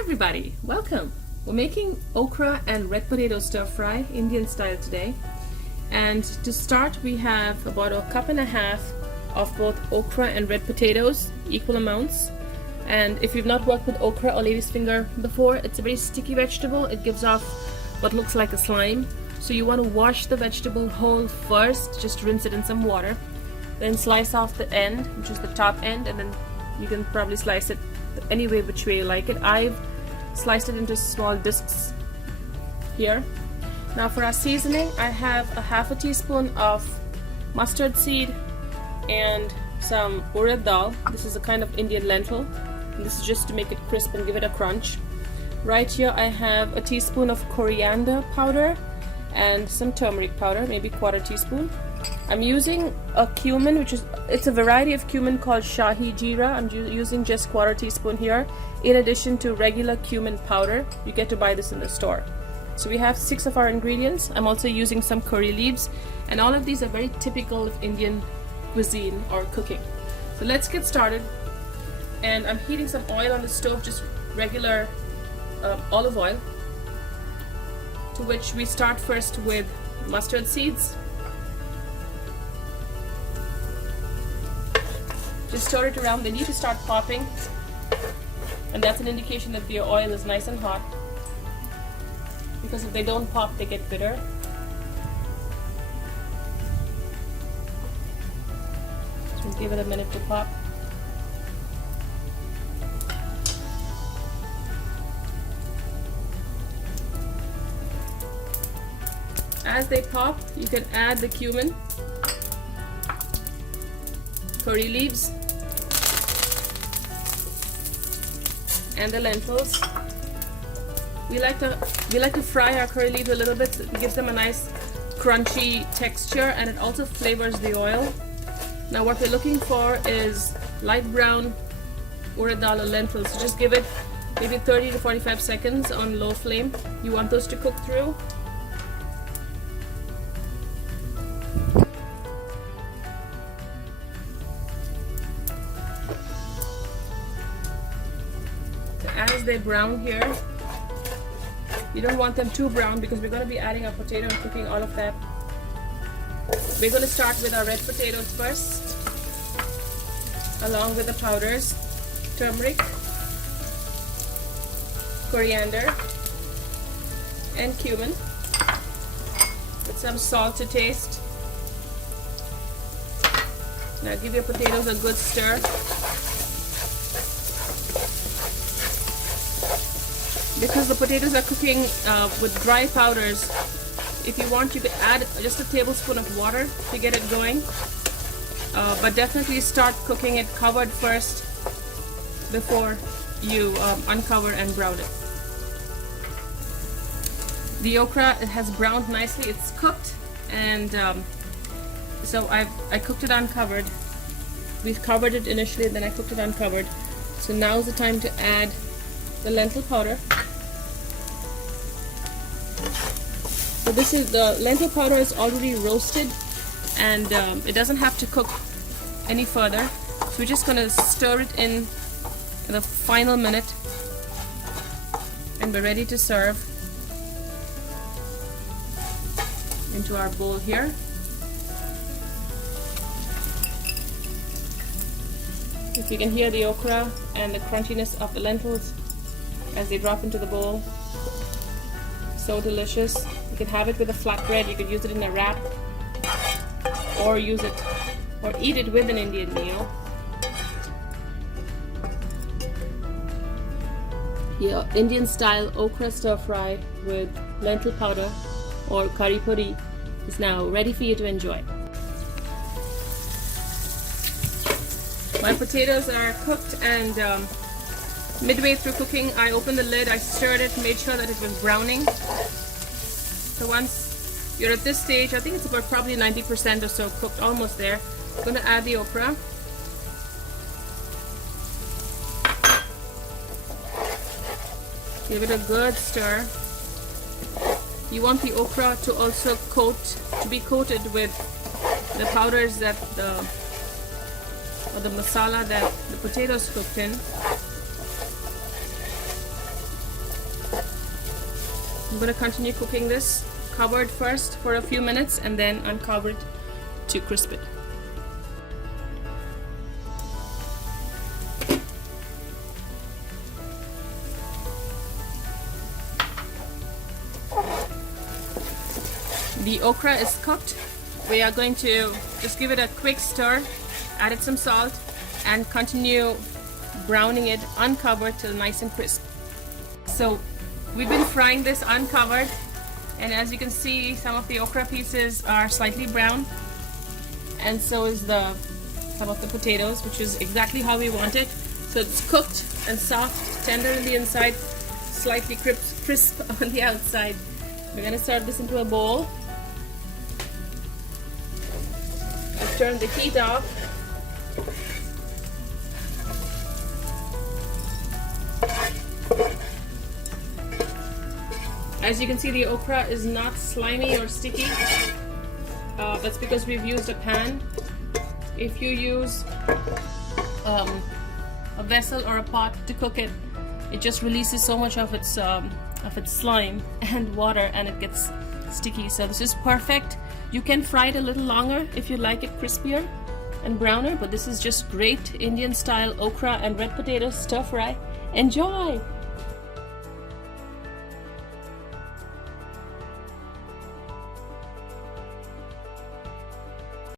everybody, welcome. We're making okra and red potato stir fry, Indian style today. And to start we have about 1.5 cups of both okra and red potatoes, equal amounts. And if you've not worked with okra or lady's finger before, it's a very sticky vegetable. It gives off what looks like a slime. So you want to wash the vegetable whole first, just rinse it in some water. Then slice off the end, which is the top end, and then you can probably slice it any way which way you like it. I've sliced it into small discs here. Now for our seasoning, I have 1/2 teaspoon of mustard seed and some urad dal. This is a kind of Indian lentil. And this is just to make it crisp and give it a crunch. Right here I have a teaspoon of coriander powder and some turmeric powder, maybe 1/4 teaspoon. I'm using a cumin, it's a variety of cumin called Shahi Jeera. I'm using just 1/4 teaspoon here, in addition to regular cumin powder. You get to buy this in the store. So we have 6 of our ingredients. I'm also using some curry leaves, and all of these are very typical of Indian cuisine or cooking. So let's get started. And I'm heating some oil on the stove, just regular olive oil, to which we start first with mustard seeds. Just stir it around. They need to start popping, and that's an indication that the oil is nice and hot, because if they don't pop, they get bitter. So we'll give it a minute to pop. As they pop, you can add the cumin, curry leaves, and the lentils. We like to fry our curry leaves a little bit. So it gives them a nice crunchy texture, and it also flavors the oil. Now what we're looking for is light brown urad dal or lentils. So just give it maybe 30 to 45 seconds on low flame. You want those to cook through. As they brown here, you don't want them too brown, because we're going to be adding our potato and cooking all of that. We're going to start with our red potatoes first, along with the powders: turmeric, coriander, and cumin, with some salt to taste. Now give your potatoes a good stir. Because the potatoes are cooking with dry powders, if you want, you could add just a tablespoon of water to get it going. But definitely start cooking it covered first before you uncover and brown it. The okra has browned nicely. It's cooked, and so I cooked it uncovered. We covered it initially, then I cooked it uncovered. So now's the time to add the lentil powder. So this is the lentil powder is already roasted, and it doesn't have to cook any further. So we're just going to stir it in the final minute, and we're ready to serve into our bowl here. If you can hear the okra and the crunchiness of the lentils as they drop into the bowl, so delicious. You can have it with a flatbread. You could use it in a wrap, or eat it with an Indian meal. The Indian style okra stir fry with lentil powder or curry puri is now ready for you to enjoy. My potatoes are cooked, and midway through cooking, I opened the lid, I stirred it, made sure that it was browning. So once you're at this stage, I think it's about probably 90% or so cooked, almost there. I'm going to add the okra. Give it a good stir. You want the okra to also be coated with the powders that or the masala that the potatoes cooked in. I'm going to continue cooking this covered first for a few minutes and then uncover it to crisp it. The okra is cooked. We are going to just give it a quick stir, added some salt, and continue browning it uncovered till nice and crisp. So we've been frying this uncovered, and as you can see, some of the okra pieces are slightly brown, and so is some of the potatoes, which is exactly how we want it. So it's cooked and soft, tender on the inside, slightly crisp on the outside. We're going to serve this into a bowl. I've turned the heat off. As you can see, the okra is not slimy or sticky. That's because we've used a pan. If you use a vessel or a pot to cook it, it just releases so much of its slime and water, and it gets sticky. So this is perfect. You can fry it a little longer if you like it crispier and browner, but this is just great Indian style okra and red potato stir fry. Enjoy!